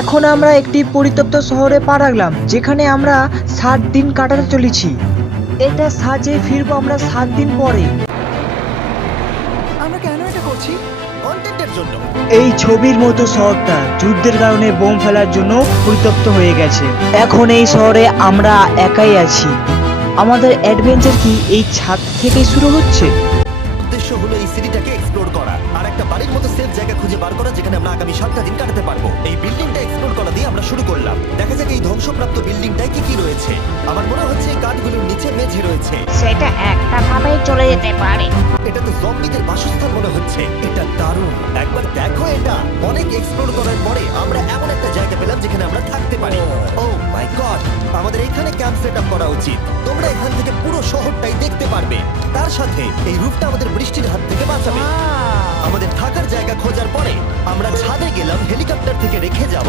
এখন আমরা একটি পরিত্যক্ত শহরে পা রাখলাম, যেখানে আমরা 7 দিন কাটাতে চলেছি। এটা সাজে ফিরবো আমরা 7 দিন পরে। আমরা কেন এটা করছি? কন্টেন্টের জন্য। এই ছবির মতো শহরটা যুদ্ধের কারণে বোম ফেলার জন্য পরিত্যক্ত হয়ে গেছে। এখন এই শহরে আমরা একাই আছি। আমাদের অ্যাডভেঞ্চার কি এই ছাদ থেকেই শুরু হচ্ছে? উদ্দেশ্য হলো এই সিটিটাকে এক্সপ্লোর করা আর একটা বাড়ির মতো সেফ জায়গা খুঁজে বার করা যেখানে আমরা আগামী 7টা দিন কাটাতে পারবো। এই বিল্ডিংটা এক্সপ্লোর করা দিয়ে আমরা শুরু করলাম। দেখা যাক এই ধ্বংসপ্রাপ্ত বিল্ডিংটায় কি কি রয়েছে। আমার মনে হচ্ছে এই কাঠগুলোর নিচে মেঝে রয়েছে। সেটা একটা ভাবেই চলে যেতে পারে। এটা তো জম্বিদের বাসস্থান মনে হচ্ছে। এটা দারুণ, একবার দেখো এটা। অনেক এক্সপ্লোর করার পরে আমরা এমন একটা জায়গা পেলাম যেখানে আমরা থাকতে পারি। ও মাই গড, আমাদের এখানে ক্যাম্প সেট আপ করা উচিত। তোমরা এখান থেকে পুরো শহরটাই দেখতে পারবে। তার সাথে এই রূপটা আমাদের বৃষ্টির হাত থেকে বাঁচাবে। আমাদের থাকার জায়গা খোঁজার পরে আমরা ছাদে গেলাম হেলিকপ্টার থেকে রেখে যাওয়া